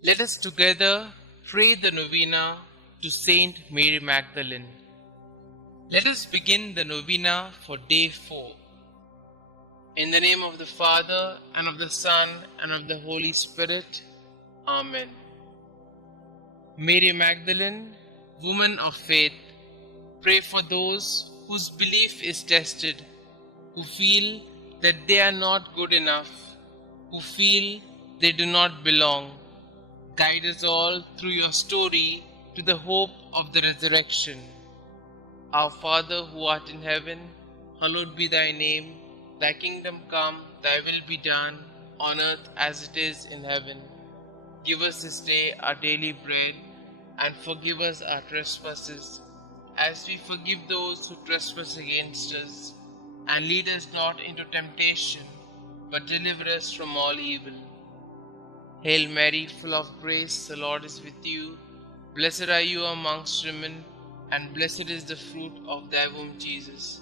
Let us together pray the Novena to St Mary Magdalene. Let us begin the Novena for day 4. In the name of the Father, and of the Son, and of the Holy Spirit. Amen. Mary Magdalene, woman of faith, pray for those whose belief is tested, who feel that they are not good enough, who feel they do not belong. Guide us all through your story to the hope of the resurrection. Our Father who art in heaven, hallowed be thy name. Thy kingdom come, thy will be done, on earth as it is in heaven. Give us this day our daily bread, and forgive us our trespasses, as we forgive those who trespass against us. And lead us not into temptation, but deliver us from all evil. Hail Mary, full of grace, the Lord is with you. Blessed are you amongst women, and blessed is the fruit of thy womb, Jesus.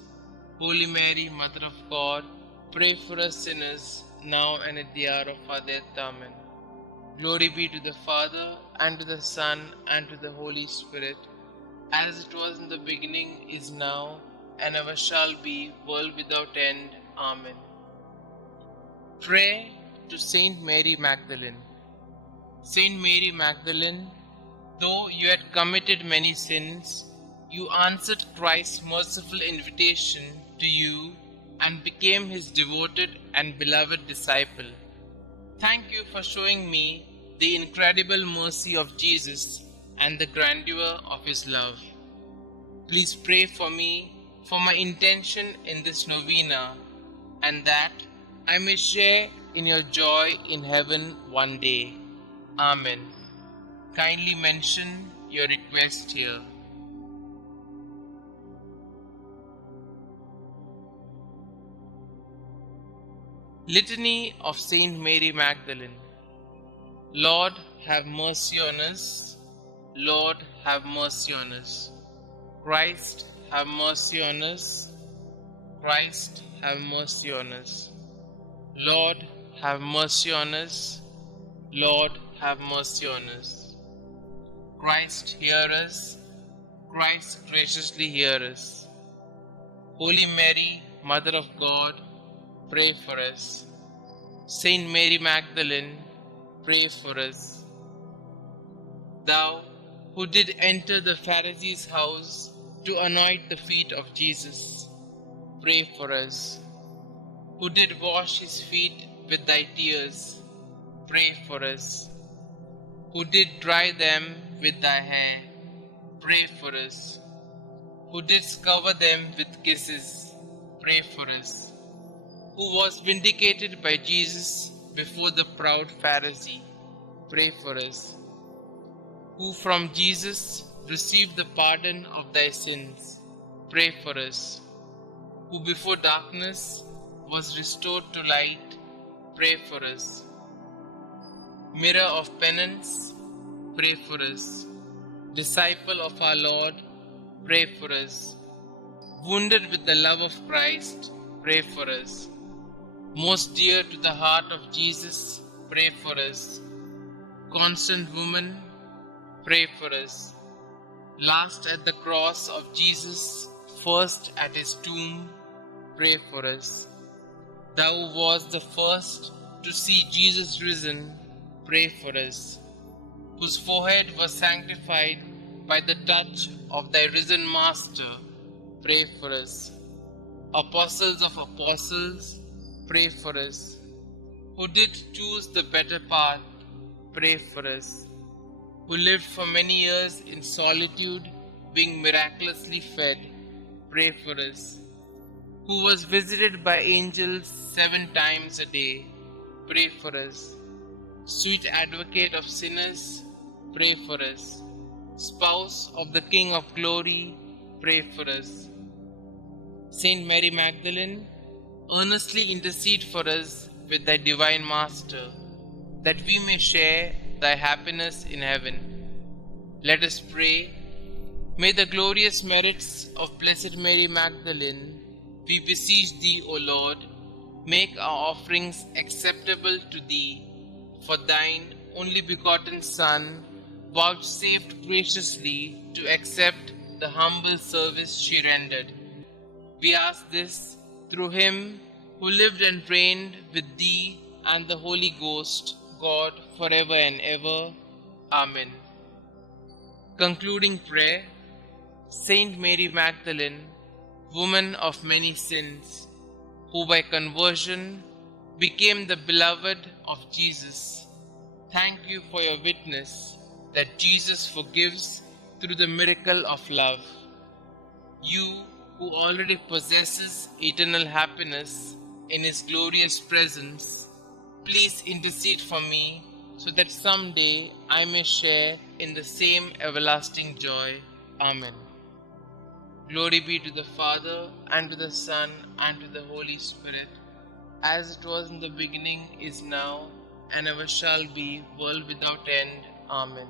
Holy Mary, Mother of God, pray for us sinners, now and at the hour of our death. Amen. Glory be to the Father, and to the Son, and to the Holy Spirit, as it was in the beginning, is now, and ever shall be, world without end. Amen. Pray to St Mary Magdalene. St Mary Magdalene, though you had committed many sins, you answered Christ's merciful invitation to you and became his devoted and beloved disciple. Thank you for showing me the incredible mercy of Jesus and the grandeur of his love. Please pray for me for my intention in this novena, and that I may share in your joy in heaven one day. Amen. Kindly mention your request here. Litany of Saint Mary Magdalene. Lord, have mercy on us. Lord, have mercy on us. Christ, have mercy on us. Christ, have mercy on us. Lord, have mercy on us. Lord, have mercy on us. Christ, hear us. Christ, graciously hear us. Holy Mary, Mother of God, pray for us. Saint Mary Magdalene, pray for us. Thou, who did enter the Pharisee's house to anoint the feet of Jesus, pray for us. Who did wash his feet with thy tears, pray for us. Who did dry them with thy hair, pray for us. Who didst cover them with kisses, pray for us. Who was vindicated by Jesus before the proud Pharisee, pray for us. Who from Jesus received the pardon of thy sins, pray for us. Who before darkness was restored to light, pray for us. Mirror of penance, pray for us. Disciple of our Lord, pray for us. Wounded with the love of Christ, pray for us. Most dear to the heart of Jesus, pray for us. Constant woman, pray for us. Last at the cross of Jesus, first at his tomb, pray for us. Thou wast the first to see Jesus risen, pray for us. Whose forehead was sanctified by the touch of thy risen Master, pray for us. Apostles of apostles, pray for us. Who did choose the better path, pray for us. Who lived for many years in solitude, being miraculously fed, pray for us. Who was visited by angels 7 times a day, pray for us. Sweet advocate of sinners, pray for us. Spouse of the King of glory, pray for us. Saint Mary Magdalene, earnestly intercede for us with thy divine Master, that we may share thy happiness in heaven. Let us pray. May the glorious merits of Blessed Mary Magdalene, we beseech thee, O Lord, make our offerings acceptable to thee, for thine only begotten Son, vouchsafed graciously to accept the humble service she rendered. We ask this through him who lived and reigned with thee and the Holy Ghost, God, forever and ever. Amen. Concluding prayer. Saint Mary Magdalene, woman of many sins, who by conversion became the beloved of Jesus, thank you for your witness that Jesus forgives through the miracle of love. You who already possesses eternal happiness in his glorious presence, please intercede for me so that someday I may share in the same everlasting joy. Amen. Glory be to the Father, and to the Son, and to the Holy Spirit, as it was in the beginning, is now, and ever shall be, world without end. Amen.